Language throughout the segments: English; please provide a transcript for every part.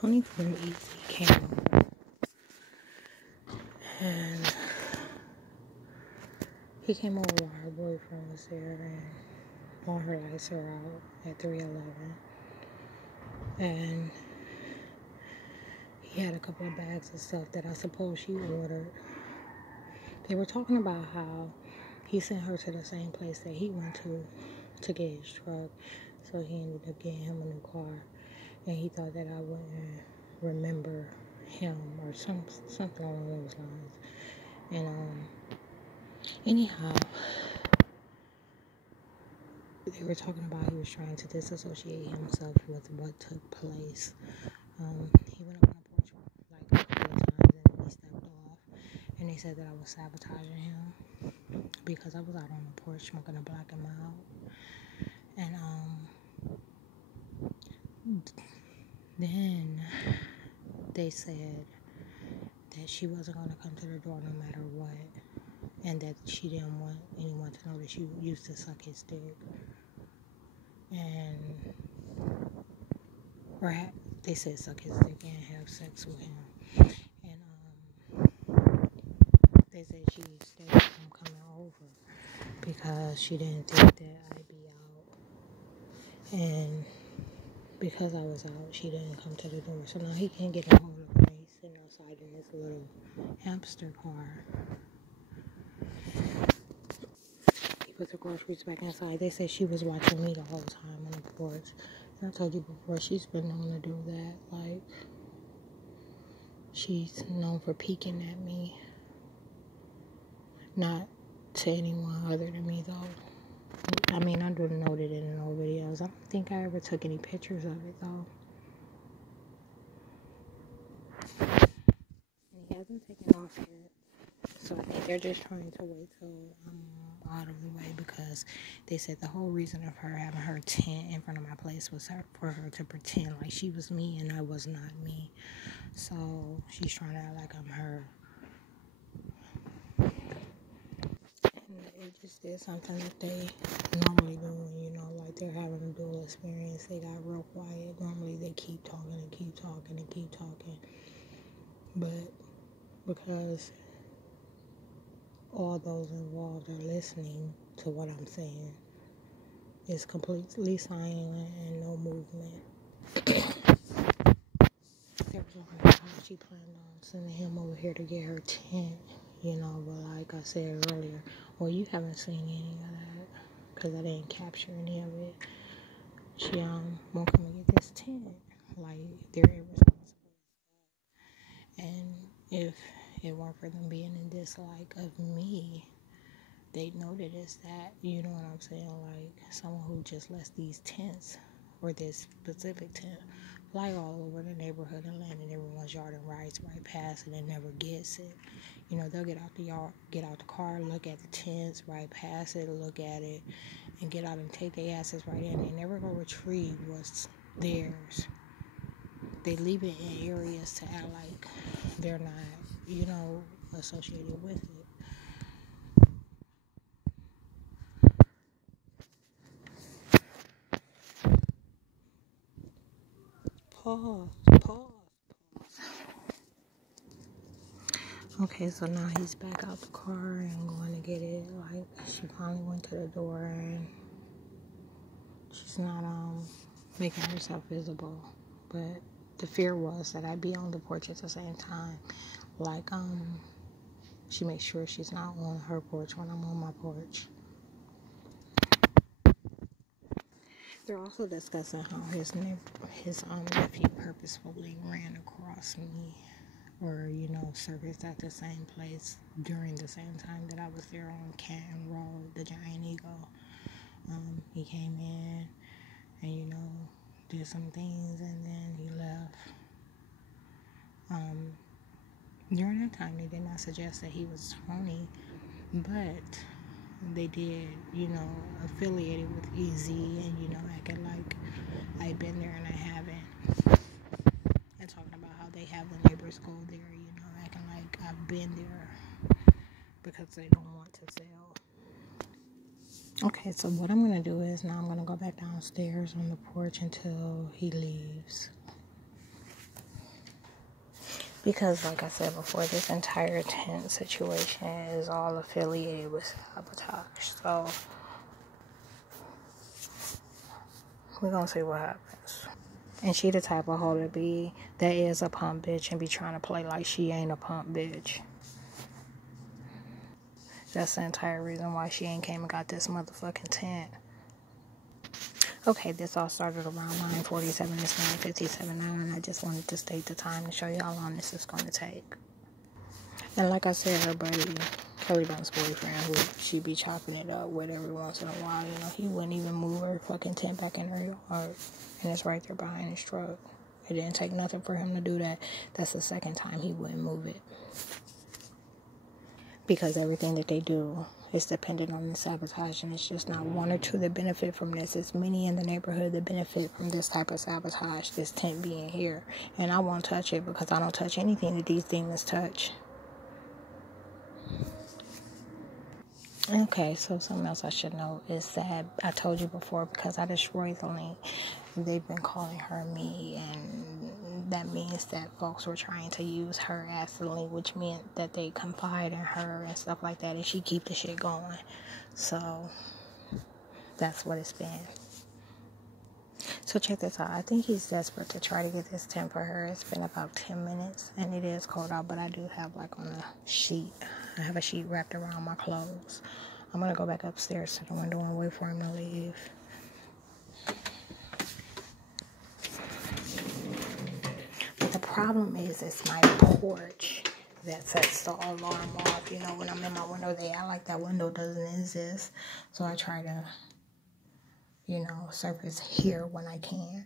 Tony from Easy came over, and he came over while her boyfriend was there, and all her lights are out at 311. And he had a couple of bags of stuff that I suppose she ordered. They were talking about how he sent her to the same place that he went to get his truck, so he ended up getting him a new car, and he thought that I wouldn't remember him or something along those lines. And anyhow, they were talking about he was trying to disassociate himself with what took place. He went up on the porch like a couple of times, and then he stepped off, and they said that I was sabotaging him because I was out on the porch smoking a black and mild. And then they said that she wasn't going to come to the door no matter what, and that she didn't want anyone to know that she used to suck his dick. And they said suck his dick and have sex with him. And they said she stayed from coming over because she didn't think that I'd be out. And because I was out, she didn't come to the door. So now he can't get a hold of her. He's sitting outside in this little hamster car. He put the groceries back inside. They said she was watching me the whole time on the porch. And I told you before, she's been known to do that. Like, she's known for peeking at me. Not to anyone other than me, though. I mean, I didn't know that in no videos. I don't think I ever took any pictures of it, though. And he hasn't taken off yet. So I think they're just trying to wait till I'm out of the way, because they said the whole reason of her having her tent in front of my place was for her to pretend like she was me and I was not me. So she's trying to act like I'm her. And it just is something that they normally do when, like they're having a dual experience. They got real quiet. Normally they keep talking and keep talking and keep talking. But because all those involved are listening to what I'm saying, it's completely silent and no movement. There was one time she planned on sending him over here to get her tent, but like I said earlier, well, you haven't seen any of that because I didn't capture any of it. She won't come and get this tent. Like, they're irresponsible. And if it weren't for them being in dislike of me, they know that it's that, you know what I'm saying? Like, someone who just lets these tents, or this specific tent, fly all over the neighborhood and land in everyone's yard and rides right past it and never gets it. They'll get out the yard, get out the car, look at the tents, right past it, look at it, and get out and take their asses right in. They never go retrieve what's theirs. They leave it in areas to act like they're not, associated with it. Pause. Okay, so now he's back out the car and going to get it. Like, she finally went to the door and she's not making herself visible. But the fear was that I'd be on the porch at the same time. Like, she makes sure she's not on her porch when I'm on my porch. They're also discussing how his nephew purposefully ran across me, or surfaced at the same place during the same time that I was there on Canton Road, the Giant Eagle. He came in and did some things, and then he left. During that time, they did not suggest that he was Tony, but they did, affiliated with Easy, and acting like I've been there and I haven't, and talking about how they have the neighbors go there, acting like I've been there because they don't want to sell. Okay, so what I'm going to do is now I'm going to go back downstairs on the porch until he leaves. Because, like I said before, this entire tent situation is all affiliated with sabotage. So, we're gonna see what happens. And she the type of hoe to be, that is a pump bitch, and be trying to play like she ain't a pump bitch. That's the entire reason why she ain't came and got this motherfucking tent. Okay, this all started around 9:47. It's 9:57 now, and I just wanted to state the time to show you how long this is going to take. And like I said, her buddy, Kelly Bunk's boyfriend, who she be chopping it up with every once in a while, you know, he wouldn't even move her fucking tent back in her yard. And it's right there behind his truck. It didn't take nothing for him to do that. That's the second time he wouldn't move it. Because everything that they do is dependent on the sabotage, and it's just not one or two that benefit from this. It's many in the neighborhood that benefit from this type of sabotage, this tent being here. And I won't touch it because I don't touch anything that these demons touch. Okay, so something else I should know is that I told you before, because I destroyed the link, they've been calling her me, and that means that folks were trying to use her as the link, which meant that they confide in her and stuff like that, and she keep the shit going. So that's what it's been. So check this out. I think he's desperate to try to get this tent for her. It's been about 10 minutes, and it is cold out, but I do have like on a sheet. I have a sheet wrapped around my clothes. I'm going to go back upstairs to the window and wait for him to leave. But the problem is, it's my porch that sets the alarm off. You know, when I'm in my window, they act like that window doesn't exist. So I try to, you know, surface here when I can.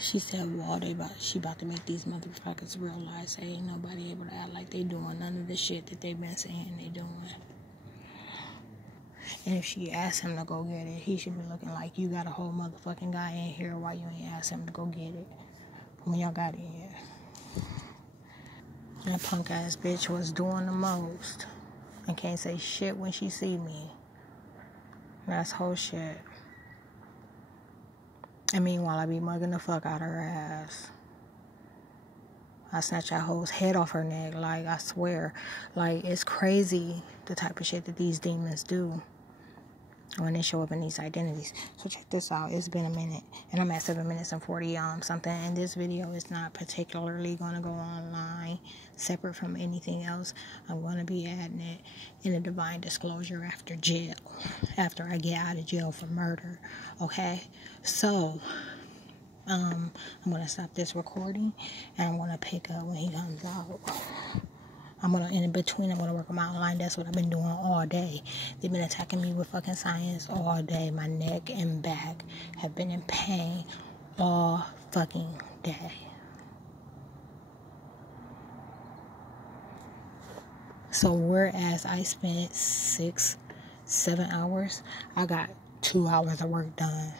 She said, well, she about to make these motherfuckers realize, hey, ain't nobody able to act like they doing none of the shit that they been saying they doing. And if she asks him to go get it, he should be looking like, you got a whole motherfucking guy in here, why you ain't ask him to go get it when y'all got in here? That punk ass bitch was doing the most and can't say shit when she see me. That's whole shit. And meanwhile, I be mugging the fuck out of her ass. I snatch that hoe's head off her neck, like, I swear. Like, it's crazy the type of shit that these demons do when they show up in these identities. So check this out. It's been a minute, and I'm at 7 minutes and 40 something, and this video is not particularly going to go online separate from anything else. I'm going to be adding it in a divine disclosure after jail, after I get out of jail for murder. Okay, so I'm going to stop this recording, and I'm going to pick up when he comes out. In between, I'm going to work on my outline. That's what I've been doing all day. They've been attacking me with fucking science all day. My neck and back have been in pain all fucking day. So whereas I spent 6-7 hours, I got 2 hours of work done.